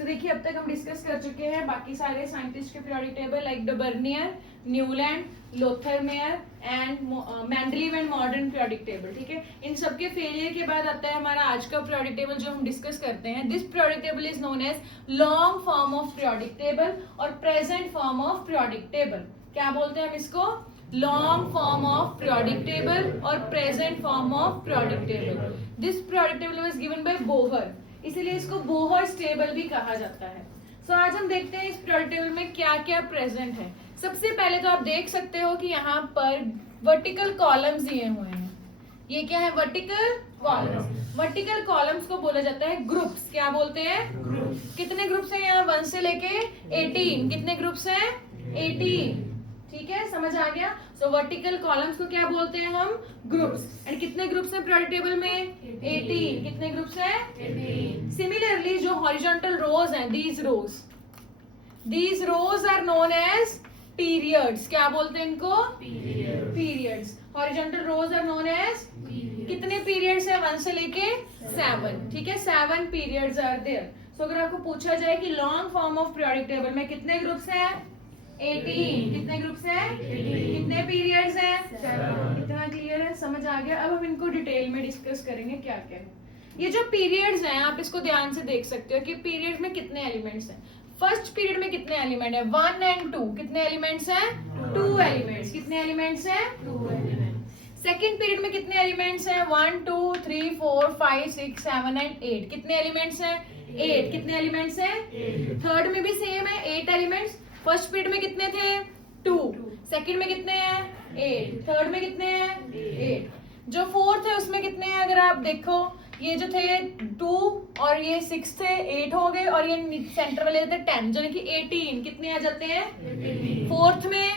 सो देखिए अब तक हम डिस्कस कर चुके हैं बाकी सारे साइंटिस्ट के periodic table like the Bernier, Newland, Lothar Meyer and Mendeleev and modern periodic table. ठीक है, इन सबके फेलियर के बाद आता है हमारा आज का पीरियोडिक टेबल जो हम डिस्कस करते हैं। This periodic table is known as long form of periodic table और present form of periodic table. क्या बोलते हैं हम इसको? Long form of periodic table और present form of periodic table. This periodic table was given by Bohr, इसीलिए इसको Bohr's table भी कहा जाता है। सो आज हम देखते हैं इस पीरियोडिक टेबल में क्या क्या प्रेजेंट है। सबसे पहले तो आप देख सकते हो कि यहाँ पर वर्टिकल कॉलम्स दिए हुए हैं। ये क्या है? Vertical columns. वर्टिकल कॉलम्स को बोला जाता है ग्रुप्स। क्या बोलते हैं? ग्रुप्स। कितने ग्रुप्स हैं यहाँ? 1 से लेके 18। कितने ग्रुप्स हैं? 18। ठीक है, समझ आ गया? सो वर्टिकल कॉलम्स को क्या बोलते हैं हम? ग्रुप्स। एंड कितने ग्रुप्स हैं पीरियोडिक टेबल में? 18। कितने ग्रुप्स हैं? 18। सिमिलरली जो हॉरिजॉन्टल रोज हैं, these rows are known as periods. क्या बोलते हैं इनको? Periods. Horizontal rows are known as कितने पीरियड्स हैं? 1 से लेके 7। ठीक है, 7 पीरियड्स आर देयर। सो अगर आपको पूछा जाए कि long form of periodic table में कितने ग्रुप्स हैं? 18। कितने ग्रुप्स हैं? 18। कितने पीरियड्स हैं? 7। इतना क्लियर है? समझ आ गया? अब हम इनको डिटेल में डिस्कस करेंगे क्या क्या है। ये जो पीरियड्स हैं आप इसको ध्यान से देख सकते हो कि पीरियड में कितने एलिमेंट्स हैं। फर्स्ट पीरियड में कितने एलिमेंट है? 1 एंड 2। कितने एलिमेंट्स हैं? 2 एलिमेंट्स। कितने एलिमेंट्स हैं? 2 एलिमेंट्स। सेकेंड पीरियड में कितने एलिमेंट्स हैं? 1 2 3 4 5 6 7 एंड 8। कितने एलिमेंट्स हैं? 8। कितने एलिमेंट्स हैं? थर्ड में भी सेम है, 8 एलिमेंट्स। फर्स्ट पीरियड में कितने थे? 2। सेकंड में कितने हैं? 8। थर्ड में कितने हैं? 8। जो फोर्थ है उसमें कितने हैं? अगर आप देखो ये जो थे 2 और ये 6 थे, 8 हो गए, और ये सेंटर वाले थे 10, जो कि 18। कितने आ जाते हैं? 18। फोर्थ में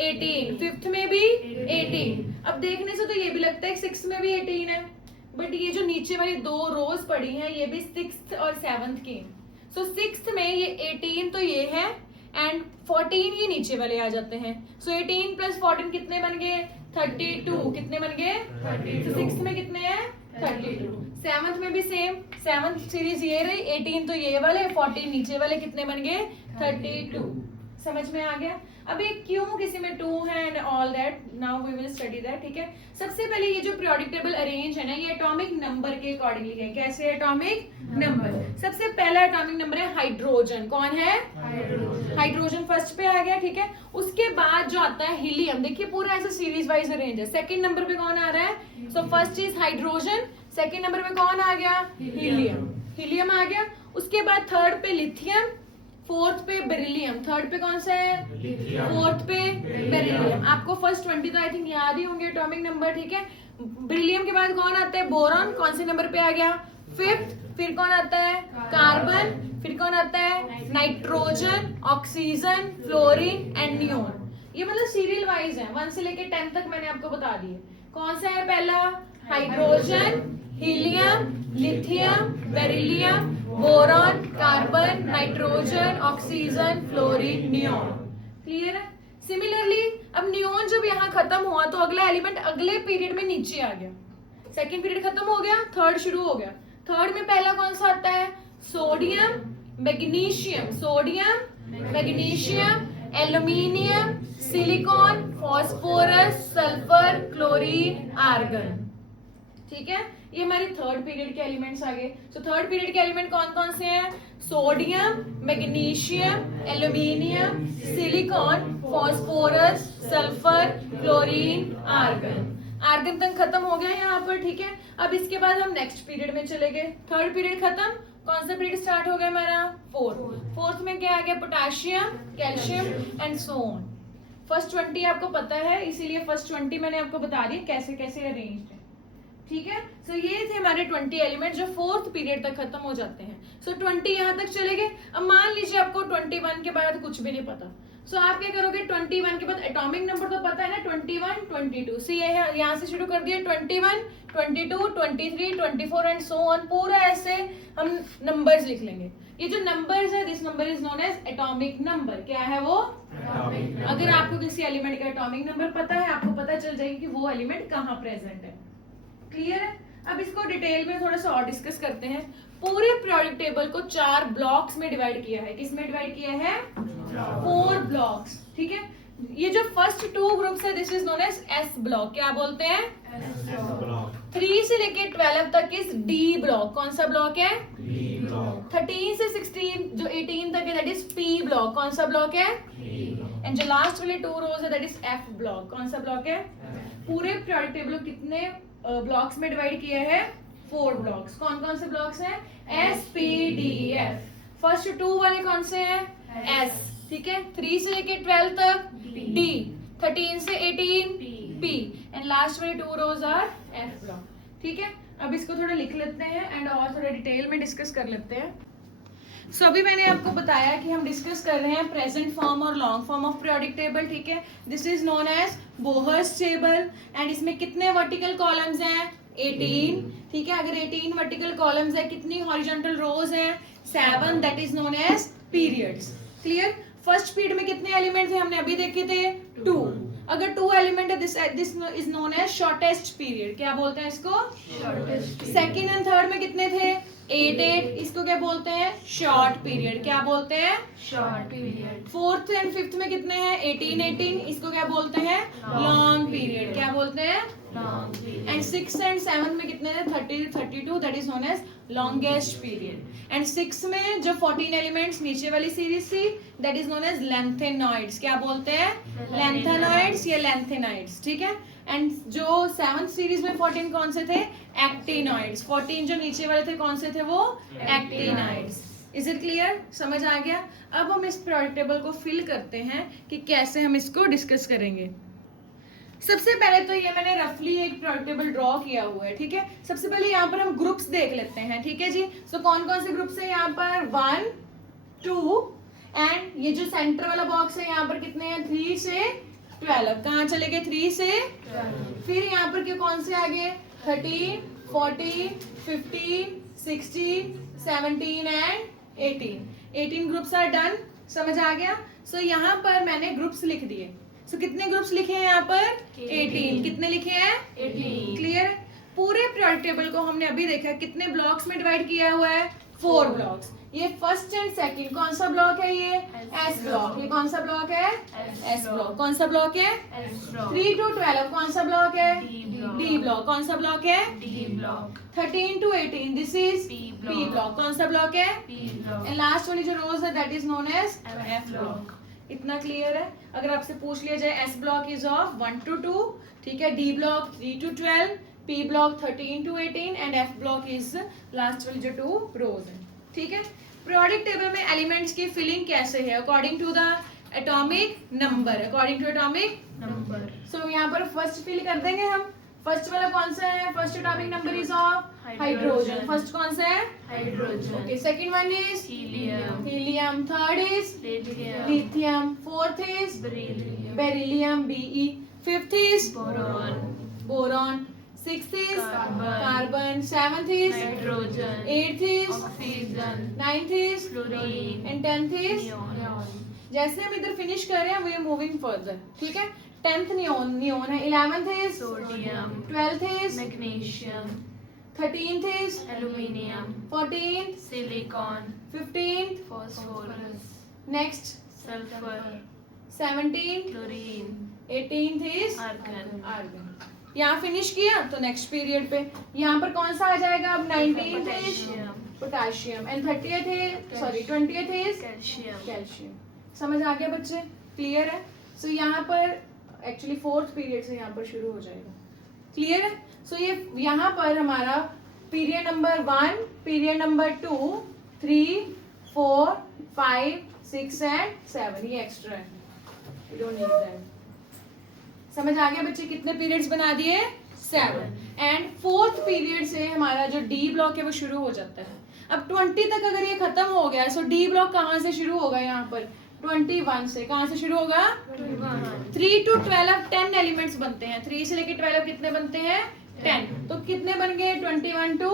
18, फिफ्थ में भी 18। अब देखने से तो ये भी लगता है 6 में भी 18 है, बट ये जो नीचे वाली 2 रोज पड़ी हैं ये भी 6th और 7th की। सो 6th में ये 18 तो ये है एंड 14 ये नीचे वाले आ जाते हैं। सो 18 प्लस 14 कितने बन गए? 32। कितने बन गए? 32। 6th में कितने हैं? 32। 7th में भी सेम, 7th सीरीज ये रही, 18 तो ये वाले, 14 नीचे वाले, कितने बन गए? 32। समझ में आ गया? अब ये क्यों किसी में 2 है and all that, now we will study that. ठीक है, सबसे पहले ये जो पीरियोडिक टेबल अरेंज है ना, ये एटॉमिक नंबर के अकॉर्डिंगली है। कैसे? Atomic number. सबसे पहला एटॉमिक नंबर है हाइड्रोजन। कौन है? हाइड्रोजन फर्स्ट पे आ गया। ठीक है, उसके बाद जो आता है हीलियम। देखिए पूरा ऐसा सीरीज वाइज अरेंज है। सेकंड नंबर पे कौन आ रहा है? So first is hydrogen, second number पे कौन आ गया? हीलियम आ गया। उसके बाद थर्ड पे लिथियम, फोर्थ पे बेरिलियम। थर्ड पे कौन सा है? फोर्थ पे बेरिलियम। आपको फर्स्ट 20 तो आई थिंक याद ही होंगे एटॉमिक नंबर। ठीक है, बेरिलियम के बाद कौन आता है? बोरॉन। कौन से नंबर पे आ गया? 5th। फिर कौन आता है? कार्बन। फिर कौन आता है? Nitrogen, oxygen, fluorine and neon. ये मतलब सीरियल वाइज है, 1 से लेके 10 तक मैंने आपको बता दिए। कौन सा है पहला? Hydrogen, helium, lithium, beryllium, boron, carbon, nitrogen, oxygen, fluorine, neon. Clear है? सिमिलरली अब नियोन जब यहाँ खत्म हुआ तो अगला एलिमेंट अगले पीरियड में नीचे आ गया। सेकेंड पीरियड खत्म हो गया, थर्ड शुरू हो गया। थर्ड में पहला कौन सा आता है? Sodium, magnesium. Sodium, magnesium, aluminium, silicon, phosphorus, sulphur, chlorine, argon. ठीक है, ये हमारी थर्ड पीरियड के एलिमेंट्स आ गए। सो थर्ड पीरियड के एलिमेंट कौन कौन से हैं? Sodium, magnesium, aluminium, silicon, phosphorus, sulphur, chlorine, argon. Argon तक खत्म हो गया यहाँ पर। ठीक है, अब इसके बाद हम नेक्स्ट पीरियड में चले गए। थर्ड पीरियड खत्म, कौन सा पीरियड स्टार्ट हो गया हमारा? फोर्थ में क्या आ गया? Potassium, calcium and so on. First 20 आपको पता है, इसीलिए फर्स्ट 20 मैंने आपको बता दिया कैसे कैसे अरेंज है। ठीक है, सो ये थे हमारे 20 एलिमेंट जो फोर्थ पीरियड तक खत्म हो जाते हैं। सो 20 यहाँ तक चले गए। अब मान लीजिए आपको 21 के बाद कुछ भी नहीं पता, सो आप क्या करोगे? 21 के बाद एटॉमिक नंबर तो पता है ना, 21 22। सो ये यहाँ से शुरू कर दिया 21 22 23 24 एंड सो ऑन। पूरा ऐसे हम नंबर्स लिख लेंगे। ये जो नंबर्स है, this number is known as atomic number. क्या है वो? अगर आपको किसी एलिमेंट का एटॉमिक नंबर पता है, आपको पता चल जाएगी कि वो एलिमेंट कहाँ प्रेजेंट है। क्लियर है? अब इसको डिटेल में थोड़ा सा और डिस्कस करते हैं। पूरे पीरियोडिक टेबल को 4 ब्लॉक्स में डिवाइड किया है। किस में डिवाइड किया है? 4 ब्लॉक्स। ठीक है, ये जो फर्स्ट 2 ग्रुप्स है this is known as S block. क्या बोलते हैं? 3 से लेके 12 तक इज डी ब्लॉक। कौन सा ब्लॉक है? 13 से 16 जो 18 तक है दैट इज पी ब्लॉक। कौन सा ब्लॉक है? एंड जो लास्ट वाले 2 रोज है दैट इज एफ ब्लॉक। कौन सा ब्लॉक है? पूरे पीरियोडिक टेबल को कितने ब्लॉक्स में डिवाइड किया है? 4 ब्लॉक्स। कौन कौन से ब्लॉक्स हैं? S P D F. First 2 वाले कौन से हैं? एस। ठीक है, 3 से लेके 12 तक डी, 13 से 18 पी एंड लास्ट वाले 2 रोज आर एफ ब्लॉक। ठीक है, अब इसको थोड़ा लिख लेते हैं एंड और थोड़ा डिटेल में डिस्कस कर लेते हैं। सो अभी मैंने आपको बताया कि हम डिस्कस कर रहे हैं प्रेजेंट फॉर्म और long form of periodic table. ठीक है, this is known as Bohr's table and इसमें कितने वर्टिकल कॉलम्स हैं? 18। ठीक है, अगर 18 वर्टिकल कॉलम्स है, कितनी हॉरिजॉन्टल रोज हैं? 7। That is known as periods. Clear? First period में कितने एलिमेंट थे? हमने अभी देखे थे 2। अगर 2 एलिमेंट है this is known as shortest period. क्या बोलते हैं इसको? शॉर्टेस्ट। सेकंड एंड थर्ड में कितने थे? 8। इसको क्या बोलते हैं? Short period. क्या बोलते हैं? Short period. Fourth and fifth में कितने हैं? 18। इसको क्या बोलते हैं? Long period. क्या बोलते हैं? Long period. एंड 6 एंड 7 में कितने हैं? 30 32 that is known as longest period. And 6 में जो 14 एलिमेंट्स नीचे वाली सीरीज थी that is known as lanthanoids. क्या बोलते हैं? लेंथेनॉइड्स या लेंथेनाइड्स। ठीक है, एंड जो 7th सीरीज में 14 कौन से थे? एक्टिनॉइड्स। 14 जो नीचे वाले थे कौन से थे? वो एक्टिनॉइड्स। Is it clear? समझ आ गया? अब हम इस पीरियोडिक टेबल को फिल करते हैं कि कैसे हम इसको डिस्कस करेंगे। सबसे पहले तो ये मैंने रफली एक पीरियोडिक टेबल ड्रॉ किया हुआ है। ठीक है, सबसे पहले यहाँ पर हम ग्रुप्स देख लेते हैं। ठीक है जी, सो कौन कौन से ग्रुप्स है यहाँ पर? 1 2 एंड ये जो सेंटर वाला बॉक्स है यहाँ पर कितने हैं? 3 से 12। कहाँ चले गए? 3 से 12। फिर यहाँ पर क्यों कौन से आगे? 13 14 15 16 17 एंड 18 ग्रुप्स आर डन। समझ आ गया? सो यहाँ पर मैंने ग्रुप्स लिख दिए। सो कितने ग्रुप्स लिखे हैं यहाँ पर? 18। कितने लिखे हैं? 18। क्लियर? पूरे पीरियोडिक टेबल को हमने अभी देखा कितने ब्लॉक्स में डिवाइड किया हुआ है? 4 ब्लॉक्स। ये फर्स्ट एंड सेकंड कौन सा ब्लॉक है? ये एस ब्लॉक। ये कौन सा ब्लॉक है? S block. कौन सा ब्लॉक है? 3 to 12 कौन सा ब्लॉक है? D block. कौन सा ब्लॉक है? D block. 13 to 18 this is P block. कौन सा ब्लॉक है? P block. एंड लास्ट वाली जो रोज है that is known as f block. इतना क्लियर है? अगर आपसे पूछ लिया जाए s block is of 1 to 2, ठीक है, d block 3 to 12, p block 13 to 18 and f block is last वाली जो 2 रोज है। ठीक है, पीरियोडिक टेबल में एलिमेंट्स की फिलिंग कैसे है? According to the atomic number. According to atomic number. So यहाँ पर फर्स्ट फिल कर देंगे हम। फर्स्ट वाला कौन सा है? First atomic number is of hydrogen. First कौन सा है? Hydrogen. Okay, second one is helium. Helium. Third is lithium. Fourth is beryllium Be। Fifth is boron. Sixth is carbon. Seventh is nitrogen. Eighth is oxygen. Ninth is fluorine and 10th is neon. जैसे हम इधर finish कर रहे हैं we are moving further. ठीक है, 10th neon है। 11th is sodium. 12th is magnesium. 13th is aluminium. 14th silicon. 15th phosphorus. Next sulphur. 17th chlorine. 18th is argon. यहाँ फिनिश किया तो नेक्स्ट पीरियड पे यहाँ पर कौन सा आ जाएगा? अब 19th is potassium and 20th is calcium. समझ आ गया बच्चे? क्लियर है? सो यहाँ पर एक्चुअली 4th पीरियड से यहाँ पर शुरू हो जाएगा। क्लियर है? सो ये यहाँ पर हमारा period number 1, period number 2, 3, 4, 5, 6 and 7 ये एक्स्ट्रा है। You don't need that. समझ आ गया बच्चे? कितने पीरियड्स बना दिए? 7। एंड 4th पीरियड से हमारा जो डी ब्लॉक है वो शुरू हो जाता है। अब 20 तक अगर ये खत्म हो गया सो डी ब्लॉक कहाँ से शुरू होगा? यहाँ पर 21 से। कहाँ से शुरू होगा? 3 to 12 10 एलिमेंट्स बनते हैं। 3 से लेके 12 कितने बनते हैं? 10। तो कितने बन गए? 21 to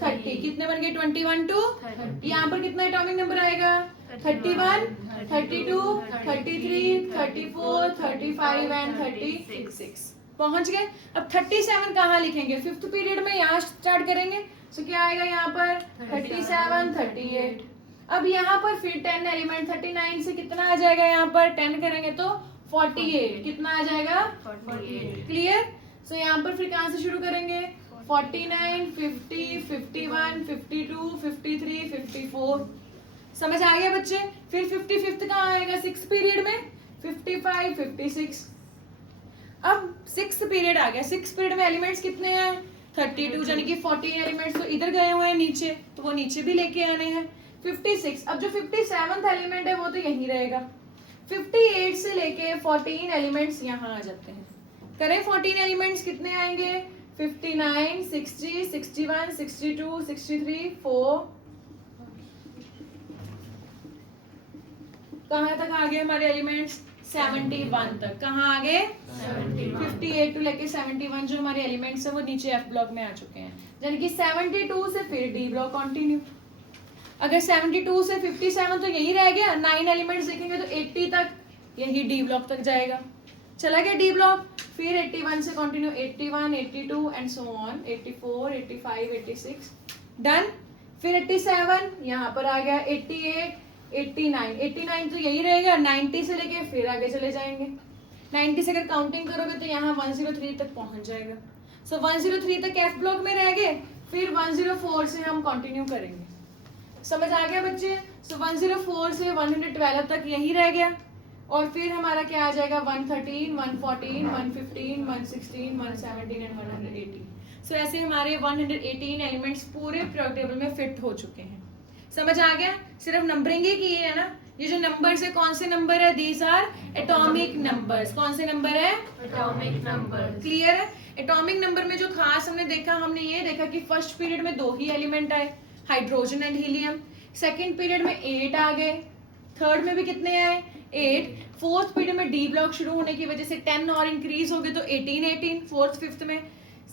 30। कितने बन गए? 21 to 30। यहाँ पर कितना एटॉमिक नंबर आएगा? 31, 32, 33, 34, 35 एंड 36 पहुंच गए। अब 37 कहाँ लिखेंगे? 5th पीरियड में यहाँ स्टार्ट करेंगे। सो क्या आएगा यहाँ पर 37, 38। अब यहाँ पर फिर 10 एलिमेंट 39 से कितना आ जाएगा, यहाँ पर 10 करेंगे तो 48, कितना आ जाएगा 48। क्लियर। सो यहाँ पर फिर कहाँ से शुरू करेंगे, 49, 50, 51, 52, 53, 54। समझ आ गया बच्चे। फिर 55th कहाँ आएगा, 6 पीरियड में 55, 56। अब 6 पीरियड आ गया, 6 पीरियड में एलिमेंट्स कितने हैं 32, यानी कि 14 एलिमेंट्स तो इधर गए हुए हैं नीचे, तो वो नीचे भी लेके आने हैं। 56, अब जो 57th एलिमेंट है वो तो यहीं रहेगा। 58 से लेके 14 एलिमेंट्स यहाँ आ जाते हैं। करें 14 एलिमेंट्स कितने आएंगे, 59, 60, 61, 62, 63, 4। कहाँ तक आ गए हमारे एलिमेंट्स, 71 तक। कहाँ आ गए, 58 टू लेके 71 जो हमारे एलिमेंट्स है वो नीचे एफ ब्लॉक में आ चुके हैं, यानी कि 72 से फिर डी ब्लॉक कंटिन्यू। अगर 72 से 57 तो यही रह गया, 9 एलिमेंट्स देखेंगे तो 80 तक यही डी ब्लॉक तक जाएगा, चला गया डी ब्लॉक। फिर 81 से continue 81, 82 and so on, 84, 85, 86 done. फिर 87 यहाँ पर आ गया, 88, 89 तो यही रहेगा, 90 से लेके फिर आगे चले जाएंगे। 90 से अगर काउंटिंग करोगे तो यहाँ 103 तक पहुंच जाएगा। सो 103 तक एफ ब्लॉक में रह गए, फिर 104 से हम कंटिन्यू करेंगे। समझ आ गया बच्चे। सो 104 से 112 तक यही रह गया, और फिर हमारा क्या आ जाएगा 113, 114, 115, 116, 117 एंड 118। सो ऐसे हमारे 118 एलिमेंट्स पूरे पीरियोडिक टेबल में फिट हो चुके हैं। समझ आ गया। सिर्फ नंबरिंग ही की है ना, ये जो नंबर्स है कौन से नंबर है, दीज आर एटॉमिक नंबर्स। कौन से नंबर है, एटॉमिक नंबर। क्लियर है। एटॉमिक नंबर में जो खास हमने देखा, हमने ये देखा कि फर्स्ट पीरियड में 2 ही एलिमेंट आए, hydrogen and helium. Second period में 8 आ गए, थर्ड में भी कितने आए 8। फोर्थ पीरियड में डी ब्लॉक शुरू होने की वजह से 10 और इंक्रीज हो गए तो 18 फोर्थ फिफ्थ में।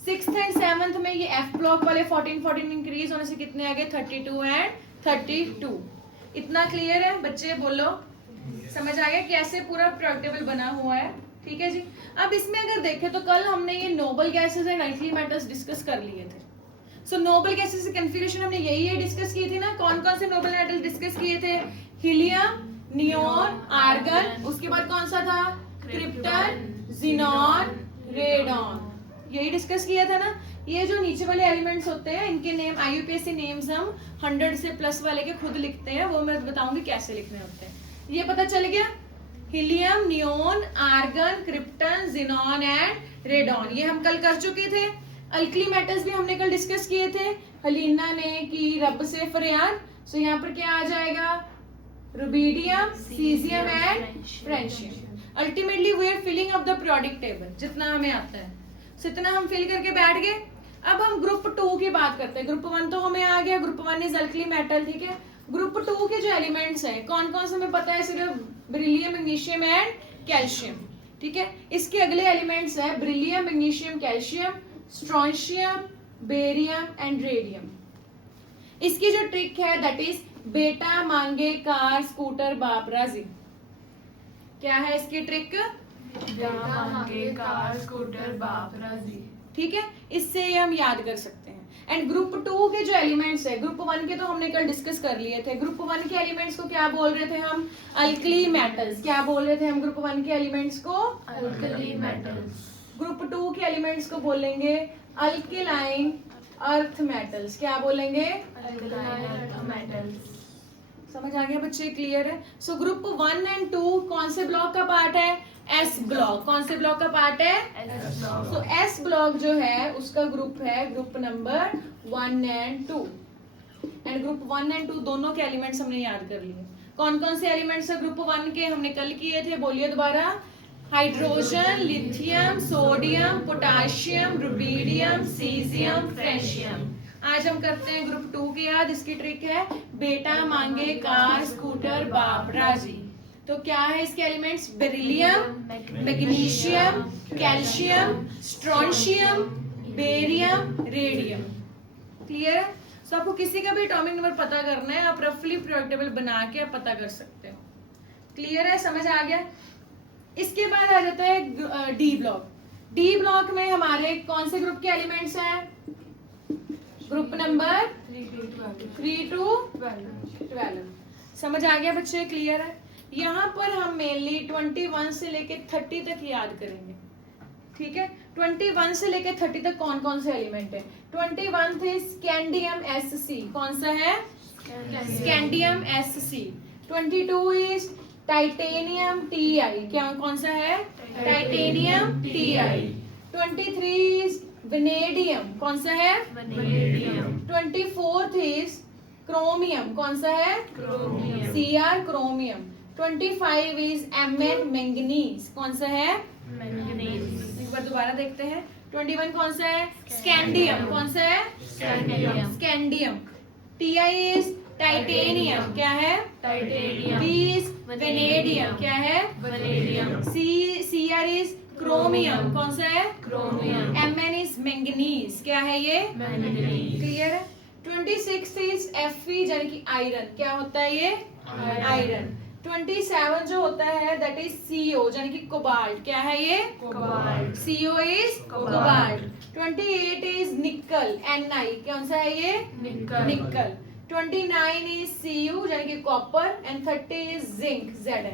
सिक्स्थ एंड सेवंथ में ये एफ ब्लॉक वाले 14 इंक्रीज होने से कितने आ गए 32 एंड 32। इतना क्लियर है बच्चे, बोलो समझ आ गया कैसे पूरा पीरियोडिक टेबल बना हुआ है। ठीक है जी। अब इसमें अगर देखें तो कल हमने ये noble gases and alkali metals discuss कर लिए थे। सो नोबल गैसेस की कन्फिगरेशन हमने यही डिस्कस की थी ना। कौन कौन से नोबल मेटल डिस्कस किए थे, हीलियम, नियोन, आर्गन, उसके बाद कौन सा था क्रिप्टन, जिनॉन, रेडॉन, यही डिस्कस किया था ना। ये जो नीचे वाले एलिमेंट्स होते हैं इनके नेम आईयूपीएससी नेम्स हम 100 से प्लस वाले के खुद लिखते हैं, वो मैं बताऊंगी कैसे लिखने होते हैं। ये पता चल गया, helium, neon, argon, krypton, xenon and radon, ये हम कल कर चुके थे। अल्कली मेटल्स भी हमने कल डिस्कस किए थे, हलीना ने की रब से फरियाद। सो यहाँ पर क्या आ जाएगा, rubidium, caesium and francium. Ultimately we are filling up the periodic table, जितना हमें आता है सो इतना हम फिल करके बैठ गए। अब हम ग्रुप 2 की बात करते हैं। ग्रुप 1 तो हमें आ गया, ग्रुप 1 इज अल्कली मेटल, ठीक है। ग्रुप 2 के जो एलिमेंट्स हैं कौन कौन से हमें पता है, सिर्फ बेरिलियम, मैग्नीशियम एंड कैल्शियम, ठीक है। इसके अगले एलिमेंट्स है beryllium, magnesium, calcium, strontium, barium and radium. इसकी जो ट्रिक है दैट इज बेटा मांगे कार स्कूटर बाप राजी। क्या है इसकी ट्रिक, बेटा मांगे कार स्कूटर बाप राजी, ठीक है। इससे हम याद कर सकते हैं। एंड ग्रुप 2 के जो एलिमेंट्स है, ग्रुप 1 के तो हमने कल डिस्कस कर लिए थे। ग्रुप 1 के एलिमेंट्स को क्या बोल रहे थे हम, अल्कली मेटल्स। क्या बोल रहे थे हम ग्रुप 1 के एलिमेंट्स को, अल्कली मेटल्स। ग्रुप 2 के एलिमेंट्स को बोलेंगे अल्केलाइन अर्थ मेटल्स। क्या बोलेंगे, अल्कलाइन अर्थ मेटल्स। समझ आ गया बच्चे, क्लियर है। सो ग्रुप 1 एंड 2 कौन से ब्लॉक का पार्ट है, एस ब्लॉक। कौन से ब्लॉक का पार्ट है, एस ब्लॉक। तो एस ब्लॉक जो है उसका ग्रुप है group number 1 and 2। And group 1 and 2 दोनों के एलिमेंट्स हमने याद कर लिए। कौन कौन से एलिमेंट्स है ग्रुप 1 के, हमने कल किए थे, बोलिए दोबारा, hydrogen, lithium, sodium, potassium, rubidium, caesium, francium. आज हम करते हैं ग्रुप 2 की याद। इसकी ट्रिक है बेटा मांगे कार स्कूटर बाप राजी। तो क्या है इसके elements, beryllium, magnesium, calcium, strontium, barium, radium. Clear है। सो आपको किसी का भी एटॉमिक नंबर पता करना है, आप रफली पीरियोडिक टेबल बना के आप पता कर सकते हो। क्लियर है, समझ आ गया। इसके बाद आ जाता है डी ब्लॉक। डी ब्लॉक में हमारे कौन से ग्रुप के एलिमेंट्स हैं, ग्रुप नंबर 3 to 12. 3 to 12। समझ आ गया बच्चे, क्लियर है? यहाँ पर हम मेनली 21 से लेके 30 तक याद करेंगे, ठीक है? 21 से लेके 30 तक कौन कौन से एलिमेंट है? 21 थे स्कैंडियम SC, कौन सा है? Scandium SC। 22 is titanium TI, क्या कौन सा है? Titanium TI। 23 इज वेनेडियम, कौन सा है? Vanadium. 24 इज क्रोमियम, कौन सा है? Chromium. Cr chromium. 25 is Mn manganese, कौन सा है? Manganese. एक बार दोबारा देखते हैं। 21 कौन सा है? स्कैंडियम, कौन सा है? Scandium. Scandium. Ti is titanium, क्या है? Titanium. V इज वेनेडियम, क्या है? Vanadium. Cr इज क्रोमियम, कौन सा है? Chromium. Mn इज मैंगनीज, क्या है ये? Manganese. क्लियर है? 26 इज Fe यानी कि आयरन, क्या होता है ये? आयरन। 27 जो होता है दैट इज CO यानी कि कोबाल्ट, क्या है ये? Cobalt. CO is cobalt. 28 is निकल Ni, कौन सा है ये? Nickel. निकल। 29 इज Cu यानी कि copper and 30 is zinc Zn।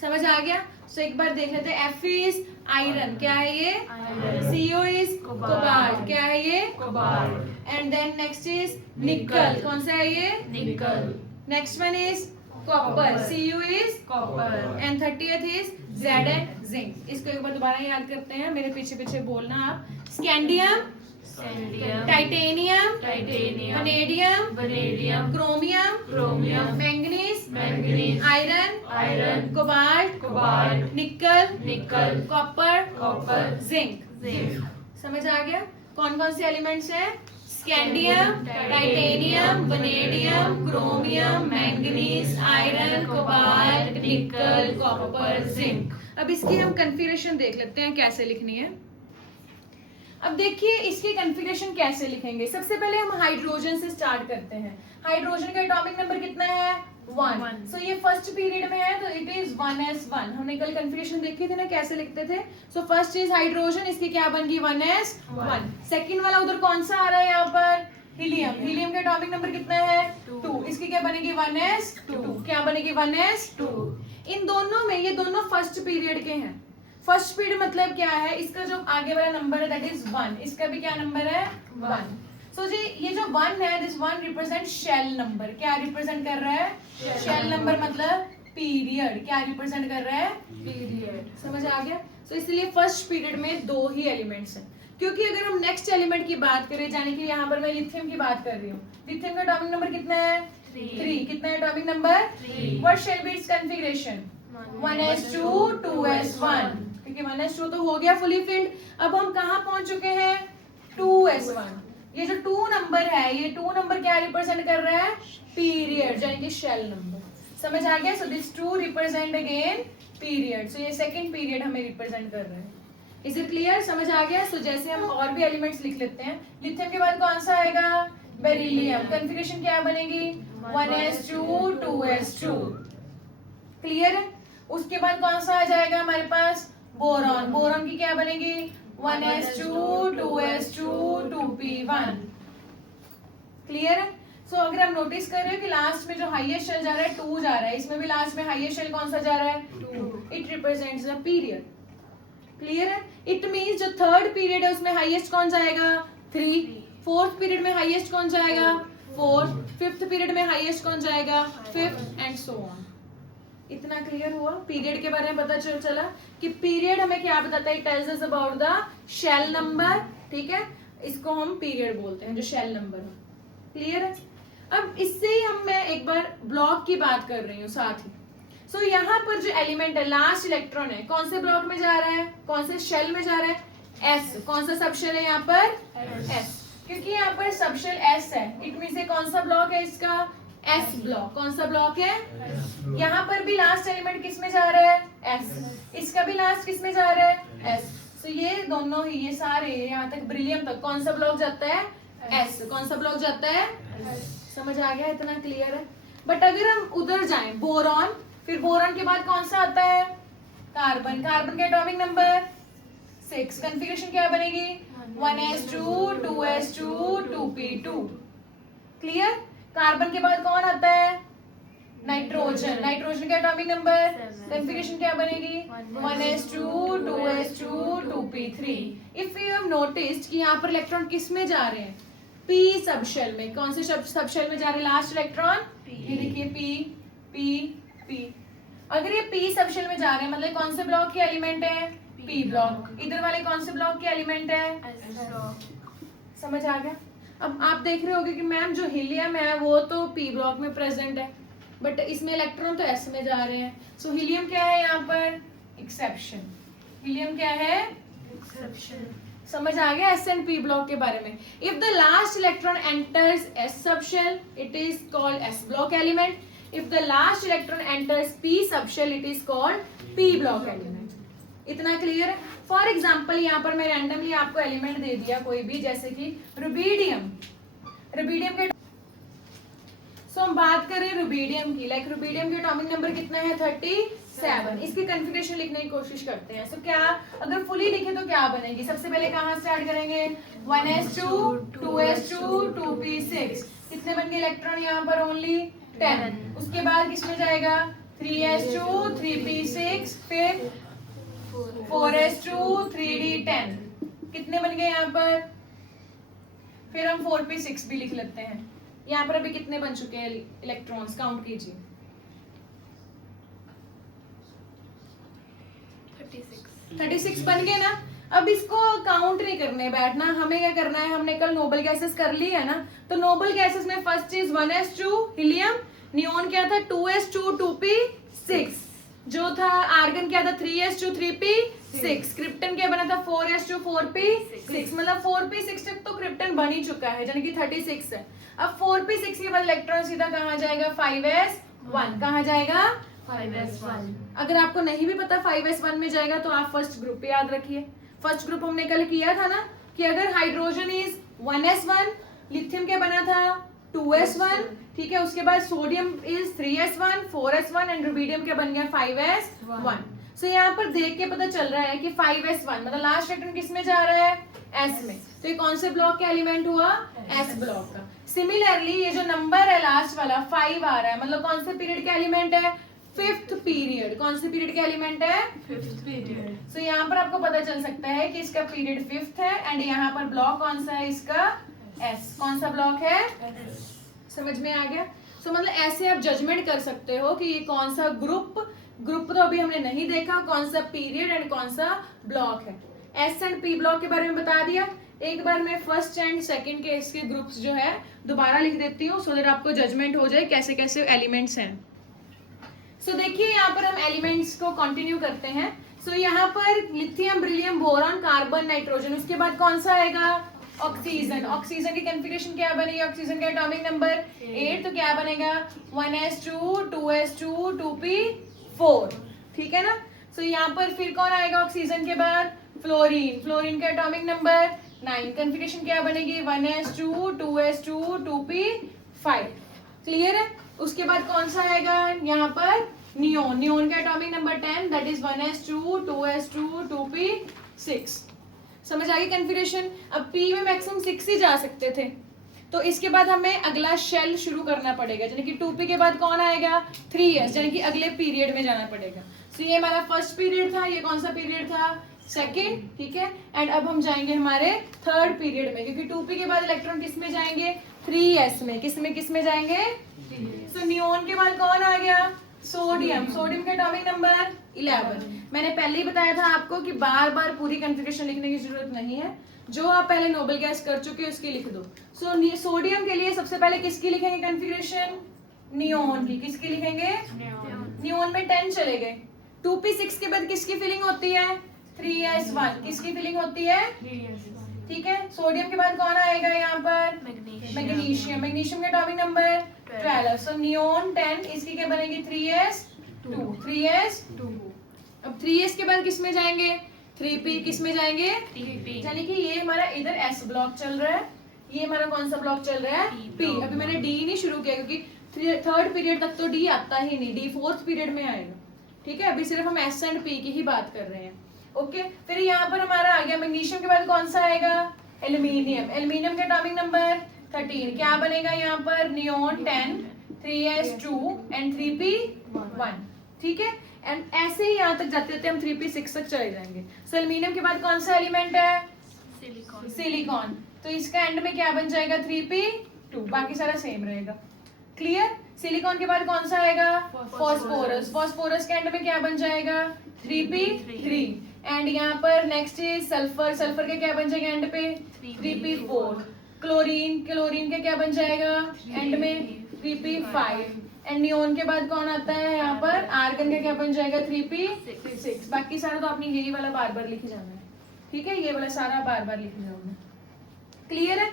समझ आ गया? सो एक बार देख लेते हैं। Fe इज आयरन, क्या है ये? Iron. CO इज कोबाल्ट, क्या है ये? Cobalt. And then next is nickel, कौन सा है ये? Nickel. Next one is copper, Cu is Copper. एंड 30th इज Zn जिंक। इसको एक बार दोबारा याद करते हैं, मेरे पीछे पीछे बोलना आप। Scandium, Scandium. Titanium, Titanium. Vanadium, Vanadium. Chromium, Chromium. Manganese, Manganese. Iron, Iron. Cobalt, Cobalt. निकल, Nickel. Copper, Copper. Zinc. Zinc. समझ आ गया? कौन कौन से एलिमेंट्स हैं? Scandium, titanium, vanadium, chromium, manganese, iron, cobalt, निकल, कॉपर, जिंक। अब इसकी हम कॉन्फ़िगरेशन देख लेते हैं कैसे लिखनी है। अब देखिए इसकी कॉन्फ़िगरेशन कैसे लिखेंगे। सबसे पहले हम हाइड्रोजन से स्टार्ट करते हैं। हाइड्रोजन का एटॉमिक नंबर कितना है? 1। सो ये फर्स्ट पीरियड में है तो इट इज 1s1। हमने कल कन्फ्यूजन देखी थी ना कैसे लिखते थे। सो फर्स्ट इज हाइड्रोजन, इसकी क्या बन गई? 1s1। सेकंड वाला उधर कौन सा आ रहा है यहाँ पर? हीलियम। हीलियम का एटॉमिक नंबर कितना है? 2। इसकी क्या बनेगी? 1s2। क्या बनेगी? 1s2। इन दोनों में, ये दोनों फर्स्ट पीरियड के हैं। फर्स्ट पीरियड मतलब क्या है? इसका जो आगे वाला नंबर है दैट इज 1। इसका भी क्या नंबर है? 1। सो जी ये जो 1 है, दिस 1 रिप्रेजेंट शेल नंबर। क्या रिप्रेजेंट कर रहा है? शेल नंबर मतलब पीरियड। क्या रिप्रेजेंट कर रहा है? Period. समझ आ गया? सो इसलिए फर्स्ट पीरियड में 2 ही एलिमेंट्स हैं। क्योंकि अगर हम नेक्स्ट एलिमेंट की बात करें, यानी कि यहाँ पर मैं लिथियम की बात कर रही हूँ। लिथियम का एटॉमिक नंबर कितना है? 3। कितना है atomic number? 3. What shall be it's configuration? 1s2 2s1। क्योंकि 1s2 तो हो गया फुली फिल्ड। अब हम कहाँ पहुंच चुके हैं? 2s1। ये जो 2 नंबर है, ये 2 नंबर क्या रिप्रेजेंट कर रहा है? पीरियड यानी कि शेल नंबर। समझ आ गया? So this 2 represent again period. So ये सेकंड पीरियड हमें रिप्रेजेंट कर रहा है। Is it clear? समझ आ गया? सो जैसे हम और भी एलिमेंट्स लिख लेते हैं। लिथियम के बाद कौन सा आएगा? बेरिलियम। कॉन्फ़िगरेशन क्या बनेगी? 1s2 2s2। क्लियर है? उसके बाद कौन सा आ जाएगा हमारे पास? बोरॉन। बोरॉन की क्या बनेगी? 1s2 2s2 2p1। क्लियर है? सो अगर हम नोटिस कर रहे हो कि लास्ट में जो हाईएस्ट शेल जा रहा है 2 जा रहा है, इसमें भी लास्ट में हाईएस्ट शेल कौन सा जा रहा है? 2। It represents the period. Clear है? इट मींस जो थर्ड पीरियड है उसमें हाईएस्ट कौन जाएगा? 3। फोर्थ पीरियड में हाईएस्ट कौन जाएगा? 4। फिफ्थ पीरियड में हाईएस्ट कौन जाएगा? 5th and so on. इतना क्लियर हुआ? पीरियड के बारे में पता चला कि पीरियड हमें क्या बताता है? Tells us about the shell number. ठीक है, इसको हम पीरियड बोलते हैं, जो शेल नंबर है। क्लियर है? अब इससे ही मैं एक बार ब्लॉक की बात कर रही हूँ साथ ही। सो यहाँ पर जो एलिमेंट है, लास्ट इलेक्ट्रॉन है, कौन से ब्लॉक में जा रहा है? कौन से शेल में जा रहा है? एस। कौन सा सबशेल है यहाँ पर? एस। क्योंकि यहाँ पर सबशेल एस है, इट मींस ये कौन सा ब्लॉक है इसका? S block. कौन सा ब्लॉक है? यहाँ पर भी लास्ट एलिमेंट किस में जा रहा है? एस। इसका भी लास्ट किस में जा रहा है? एस। सो ये दोनों ही, ये सारे यहाँ तक ब्रिलियम तक कौन सा ब्लॉक जाता है? एस। कौन सा ब्लॉक जाता है? समझ आ गया? इतना क्लियर है? बट अगर हम उधर जाएं, बोरॉन, फिर बोरॉन के बाद कौन सा आता है? कार्बन। कार्बन का एटॉमिक नंबर 6। कॉन्फ़िगरेशन क्या बनेगी? 1s2 2s2 2p2। Clear. Carbon के बाद कौन आता है? नाइट्रोजन। नाइट्रोजन का एटॉमिक नंबर, कॉन्फ़िगरेशन क्या बनेगी? 1s2 2s2 2p3। If you have noticed कि यहाँ पर इलेक्ट्रॉन किस में जा रहे हैं? p सब शेल में। कौन से सब शेल में जा रहे हैं लास्ट इलेक्ट्रॉन? ये देखिए p p p। अगर ये p सब शेल में जा रहे हैं मतलब कौन से ब्लॉक के एलिमेंट है? p block. इधर वाले कौन से ब्लॉक के एलिमेंट है? समझ आ गया? अब आप देख रहे होगे कि मैम जो हीलियम है वो तो p ब्लॉक में प्रेजेंट है, बट इसमें इलेक्ट्रॉन तो s में जा रहे हैं। सो हीलियम क्या है यहाँ पर? एक्सेप्शन। हीलियम क्या है? एक्सेप्शन। समझ आ गया एस एंड पी ब्लॉक के बारे में। If the last electron enters S sub shell it is called S block element. If the last electron enters P sub shell it is called P block element. इतना clear है? For example यहाँ पर मैं randomly आपको element दे दिया कोई भी, जैसे कि रुबीडियम। रुबीडियम के हम बात करें रुबीडियम की, लाइक रुबीडियम के एटॉमिक नंबर कितना है? 37। इसकी कॉन्फ़िगरेशन लिखने की कोशिश करते हैं। सो क्या अगर फुली लिखे तो क्या बनेगी? सबसे पहले कहाँ स्टार्ट करेंगे? 1s2 2s2 2p6। कितने बन गए इलेक्ट्रॉन यहाँ पर? ओनली 10। उसके बाद किसमें जाएगा? 3s2 3p6, फिर 4s2 3d10। कितने बन गए यहाँ पर? फिर हम 4p6 भी लिख लेते हैं। यहाँ पर अभी कितने बन चुके हैं इलेक्ट्रॉन्स? काउंट कीजिए। 36 बन गए ना। अब इसको काउंट नहीं करने बैठना, हमें क्या करना है? हमने कल नोबल गैसेस कर ली है ना, तो नोबल गैसेस में फर्स्ट चीज 1s2 हीलियम, नियोन क्या था? 2s2 2p6, जो था आर्गन क्या था? 3s2 3p6, क्रिप्टन क्या बना था? 4s2 4p6। मतलब 4p6 तक तो क्रिप्टन बन ही चुका है, यानी कि 36 है। अब 4p6 के बाद इलेक्ट्रॉन सीधा कहाँ जाएगा? 5s1। कहाँ जाएगा? 5s1। अगर आपको नहीं भी पता 5s1 में जाएगा तो आप फर्स्ट ग्रुप पे याद रखिए। फर्स्ट ग्रुप हमने कल किया था ना कि अगर हाइड्रोजन इज 1s1, लिथियम क्या बना था? 2s1, ठीक है। उसके बाद sodium is 3s1 4s1 and rubidium क्या बन गया? 5s1। सो यहाँ पर देख के पता चल रहा है कि 5s1 मतलब लास्ट इलेक्ट्रॉन किस में जा रहा है? s में। तो ये कौन से ब्लॉक का एलिमेंट हुआ? s ब्लॉक का। सिमिलरली ये जो नंबर है लास्ट वाला 5 आ रहा है, मतलब कौन से पीरियड का एलिमेंट है? 5th period. कौन से पीरियड का एलिमेंट है? 5th period. सो यहाँ पर आपको पता चल सकता है कि इसका पीरियड 5th है एंड यहाँ पर ब्लॉक कौन सा है इसका? s। कौन सा ब्लॉक है? समझ में आ गया? सो मतलब ऐसे आप जजमेंट कर सकते हो कि ये कौन सा ग्रुप तो अभी हमने नहीं देखा, कौन सा पीरियड एंड कौन सा ब्लॉक है। एस एंड पी ब्लॉक के बारे में बता दिया। एक बार मैं फर्स्ट एंड सेकंड के इसके ग्रुप्स जो है दोबारा लिख देती हूँ, सो दैट आपको जजमेंट हो जाए कैसे कैसे एलिमेंट्स हैं। सो देखिए यहाँ पर हम एलिमेंट्स को कंटिन्यू करते हैं। सो यहाँ पर lithium, beryllium, boron, carbon, nitrogen, उसके बाद कौन सा आएगा? ऑक्सीजन। ऑक्सीजन की कॉन्फ़िगरेशन क्या बनेगी? ऑक्सीजन का एटॉमिक नंबर 8, तो क्या बनेगा? 1s2 2s2 2p4, ठीक है ना। सो यहाँ पर फिर कौन आएगा ऑक्सीजन के बाद? फ्लोरीन। फ्लोरीन का एटॉमिक नंबर 9, कॉन्फ़िगरेशन क्या बनेगी? 1s2 2s2 2p5। क्लियर है? उसके बाद कौन सा आएगा यहाँ पर? नियोन। नियोन का atomic number 10, that is 1s2 2s2 2p6। समझ आ गई कॉन्फ़िगरेशन? अब p में मैक्सिमम 6 ही जा सकते थे, तो इसके बाद हमें अगला शेल शुरू करना पड़ेगा, यानी कि 2p के बाद कौन आएगा? 3s, यानी कि अगले पीरियड में जाना पड़ेगा। सो ये हमारा फर्स्ट पीरियड था, ये कौन सा पीरियड था? सेकेंड, ठीक है। एंड अब हम जाएंगे हमारे थर्ड पीरियड में, क्योंकि 2p के बाद इलेक्ट्रॉन किस में जाएंगे? 3s में। किस में जाएंगे? सो नियोन के बाद कौन आ गया? सोडियम। सोडियम का एटॉमिक नंबर 11। मैंने पहले ही बताया था आपको कि बार बार पूरी कॉन्फ़िगरेशन लिखने की जरूरत नहीं है, जो आप पहले नोबल गैस कर चुके हो उसकी लिख दो। सो सोडियम के लिए सबसे पहले किसकी लिखेंगे कॉन्फ़िगरेशन? नियोन की। किसकी लिखेंगे? नियोन में 10 चले गए। 2p6 के बाद किसकी फिलिंग होती है? 3s1। किसकी फिलिंग होती है? 3s1। ठीक है। सोडियम के बाद कौन आएगा यहाँ पर? मैग्नीशियम। मैग्नीशियम का एटॉमिक नंबर 12। सो नियोन 10, इसकी क्या बनेगी? 3s2। 3s2। अब 3s के बाद किस में जाएंगे? 3p। किस में जाएंगे? 3p। यानी कि ये हमारा इधर s ब्लॉक चल रहा है, ये हमारा कौन सा ब्लॉक चल रहा है? p। अभी मैंने d नहीं शुरू किया क्योंकि थर्ड पीरियड तक तो d आता ही नहीं, d फोर्थ पीरियड में आएगा, ठीक है। अभी सिर्फ हम s एंड p की ही बात कर रहे हैं। ओके, फिर यहाँ पर हमारा आ गया मैग्नीशियम के बाद कौन सा आएगा? एल्यूमिनियम, एल्यूमिनियम का एटॉमिक नंबर 13, क्या बनेगा यहाँ पर, नियोन 10, 3s2 एंड 3p1, ठीक है। एंड ऐसे ही यहाँ तक जाते जाते हम 3p6 तक चले जाएंगे। सो एल्यूमिनियम के बाद कौन सा एलिमेंट है, सिलिकॉन। सिलिकॉन, तो इसका एंड में क्या बन जाएगा, 3p2, बाकी सारा सेम रहेगा। क्लियर। सिलिकॉन के बाद कौन सा आएगा, फॉस्फोरस, फॉस्फोरस के एंड में क्या बन जाएगा, 3p3, एंड यहाँ पर नेक्स्ट इज सल्फर, सल्फर के क्या बन जाएगा एंड पे, 3p4, क्लोरीन, क्लोरीन के क्या बन जाएगा एंड में, 3p5, एंड नियोन के बाद कौन आता है यहाँ पर, आर्गन का क्या बन जाएगा, 3p6, बाकी सारा तो आपने यही वाला बार बार लिखे जाना है, ठीक है, ये वाला सारा बार बार लिखे जाओगे। क्लियर है।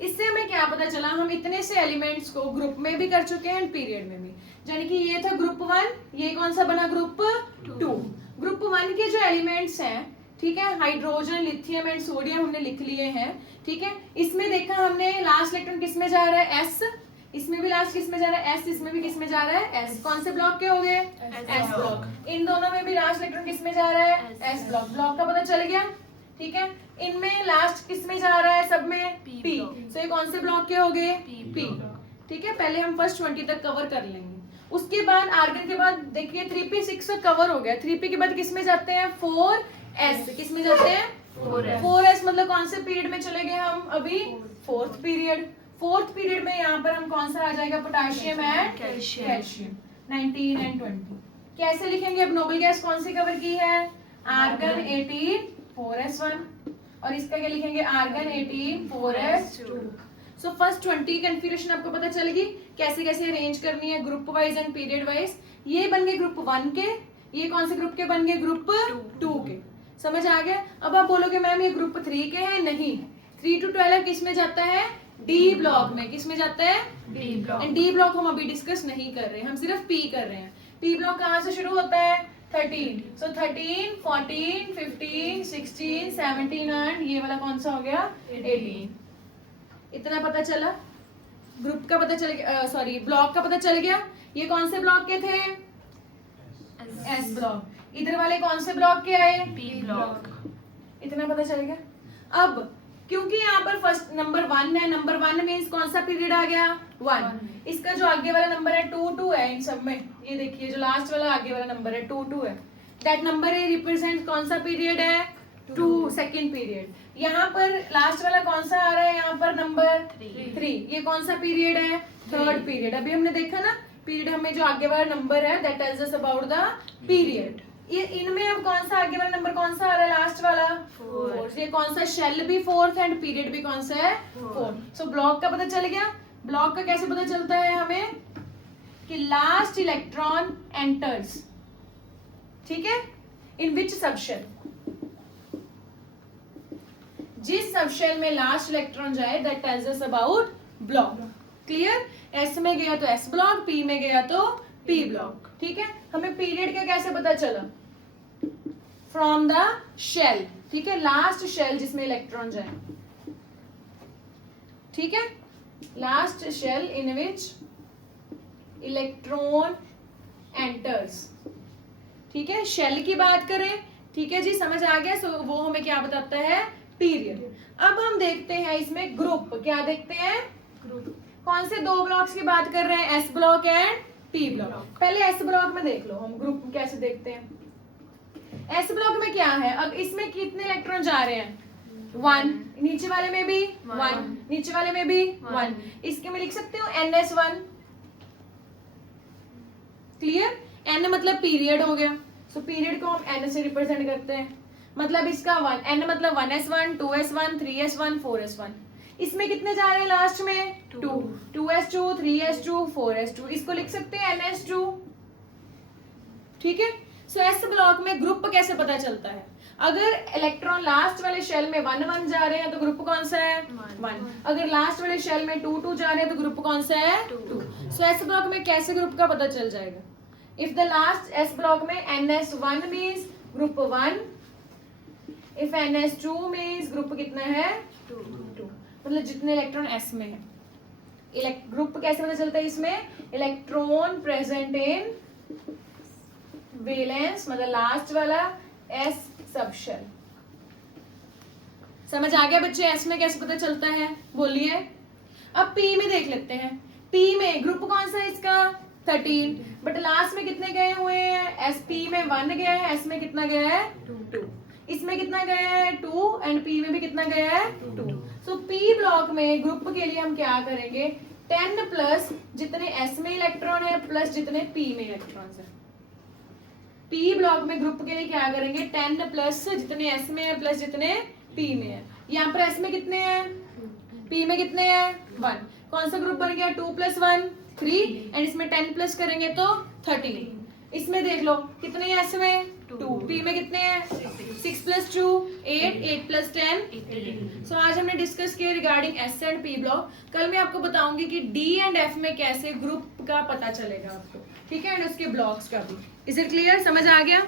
इससे हमें क्या पता चला, हम इतने से एलिमेंट्स को ग्रुप में भी कर चुके हैं एंड पीरियड में भी, यानी कि ये था ग्रुप 1, ये कौन सा बना, ग्रुप 2। ग्रुप 1 के जो एलिमेंट्स हैं, ठीक है, हाइड्रोजन, लिथियम एंड सोडियम हमने लिख लिए हैं, ठीक है। इसमें देखा हमने लास्ट इलेक्ट्रॉन किस में जा रहा है, एस, इसमें भी लास्ट किस में जा रहा है, एस, इसमें भी किस में जा रहा है, एस, कौन से ब्लॉक के हो गए, एस ब्लॉक, इन दोनों में भी लास्ट इलेक्ट्रॉन किस में जा रहा है, एस ब्लॉक, ब्लॉक का पता चल गया, ठीक है। इनमें लास्ट किस में जा रहा है, सब में पी, तो ये कौन से ब्लॉक के हो गए, पी, ठीक है। पहले हम फर्स्ट 20 तक कवर कर लेंगे, उसके बाद आर्गन के बाद देखिए 3p6 तक कवर हो गया, 3p के बाद किस में जाते हैं, 4s, किस में जाते हैं, 4s, मतलब कौन से पीरियड में चले गए हम अभी, फोर्थ पीरियड। फोर्थ पीरियड में यहाँ पर हम कौन सा आ जाएगा, पोटेशियम एंड कैल्शियम, 19 एंड 20। कैसे लिखेंगे, अब नोबल गैस कौन सी कवर की है, आर्गन 18, 4s1, और इसका क्या लिखेंगे, argon 18, 4s2। So first 20 configuration आपको पता चलेगी कैसे कैसे अरेंज करनी है, group wise and period wise. ये बन गए ग्रुप 1 के, ये कौन से ग्रुप के बन गए, ग्रुप 2 के, समझ आ गया। अब आप बोलोगे मैम ये ग्रुप 3 के हैं, नहीं, 3 to 12 किस में जाता है, डी ब्लॉक में, किस में जाता है, d block, and D block हम अभी डिस्कस नहीं कर रहे हैं, हम सिर्फ पी कर रहे हैं। पी ब्लॉक कहाँ से शुरू होता है, 13, सो 13, 14, 15, 16, 17 एंड ये वाला कौन सा हो गया, 18। इतना पता चला, ग्रुप का पता चल गया, सॉरी ब्लॉक का पता चल गया। ये कौन से ब्लॉक के थे, एस ब्लॉक। इधर वाले कौन से ब्लॉक के आए, पी ब्लॉक। इतना पता चल गया। अब क्योंकि यहाँ पर फर्स्ट नंबर 1 है, नंबर 1 मींस कौन सा पीरियड आ गया, 1। इसका जो आगे वाला नंबर है 2 है, इन सब में ये देखिए जो लास्ट वाला आगे वाला नंबर है 2 है, दैट नंबर रिप्रेजेंट कौन सा पीरियड है, 2, सेकेंड पीरियड। यहाँ पर लास्ट वाला कौन सा आ रहा है, यहाँ पर नंबर 3, ये कौन सा पीरियड है, थर्ड पीरियड। अभी हमने देखा ना पीरियड हमें जो आगे वाला नंबर है that tells us about the period. ये इनमें अब कौन सा आगे वाला नंबर कौन सा आ रहा है, लास्ट वाला 4, ये कौन सा, शेल भी 4th एंड पीरियड भी कौन सा है, 4। सो ब्लॉक का पता चल गया। ब्लॉक का कैसे पता चलता है हमें, कि लास्ट इलेक्ट्रॉन एंटर्स, ठीक है, इन विच सबशेल, जिस सबशेल में लास्ट इलेक्ट्रॉन जाए that tells us about block. Clear. S में गया तो एस ब्लॉक, पी में गया तो पी ब्लॉक, ठीक है। हमें पीरियड का कैसे पता चला, फ्रॉम द शेल, ठीक है, लास्ट शेल जिसमें इलेक्ट्रॉन जाए, ठीक है, last shell in which electron enters, ठीक है, शेल की बात करें, ठीक है जी, समझ आ गया। सो वो हमें क्या बताता है, पीरियड। अब हम देखते हैं इसमें ग्रुप, क्या देखते हैं, ग्रुप। कौन से 2 ब्लॉक्स की बात कर रहे हैं, S block and P block. पहले एस ब्लॉक में देख लो हम ग्रुप कैसे देखते हैं। एस ब्लॉक में क्या है, अब इसमें कितने इलेक्ट्रॉन जा रहे हैं, 1, नीचे वाले में भी 1, नीचे वाले में भी 1, इसके में लिख सकते हो NS1। क्लियर। N मतलब पीरियड हो गया, सो पीरियड को हम N से रिप्रेजेंट करते हैं, मतलब इसका 1, N मतलब 1s1, 2s1, 3s1, 4s1। इसमें कितने जा रहे हैं लास्ट में, 2, 2s2, 3s2, 4s2, इसको लिख सकते हैं NS2, ठीक है। सो एस ब्लॉक में ग्रुप कैसे पता चलता है, अगर इलेक्ट्रॉन लास्ट वाले शेल में 1, 1 जा रहे हैं तो ग्रुप कौन सा है, 1। अगर लास्ट वाले शेल में 2, 2 जा रहे हैं तो ग्रुप कौन सा है, 2। सो एस ब्लॉक में कैसे ग्रुप का पता चल जाएगा, if the last S block में NS1 means group 1, if NS2 means group कितना है, 2, मतलब जितने इलेक्ट्रॉन एस में है। ग्रुप कैसे पता चलता है, इसमें इलेक्ट्रॉन प्रेजेंट इन वैलेंस, मतलब लास्ट वाला एस सबशेल। समझ आ गया बच्चे एस में कैसे पता चलता है, बोलिए। अब पी में देख लेते हैं, पी में ग्रुप कौन सा है इसका 13, बट लास्ट में कितने गए हुए हैं, एस पी में 1 गया है, एस में कितना गया है 2, इसमें कितना गया है 2 एंड पी में भी कितना गया है 2। सो पी ब्लॉक में ग्रुप के लिए हम क्या करेंगे, 10 प्लस जितने एस में इलेक्ट्रॉन है प्लस जितने पी में इलेक्ट्रॉन है। पी ब्लॉक में ग्रुप के लिए क्या करेंगे, 10 प्लस जितने एस में है प्लस जितने पी में है। यहाँ पर एस में कितने हैं, पी में कितने हैं 1, कौन सा ग्रुप बन गया 2 + 1 3 एंड इसमें 10 प्लस करेंगे तो 13। इसमें देख लो कितने एस में 2, पी में कितने हैं 6 + 2 8 8 + 10 18। सो आज हमने डिस्कस किया regarding S and P block. कल मैं आपको बताऊंगी कि डी एंड एफ में कैसे ग्रुप का पता चलेगा आपको, ठीक है, एंड उसके ब्लॉक्स का भी। इज इट क्लियर, समझ आ गया?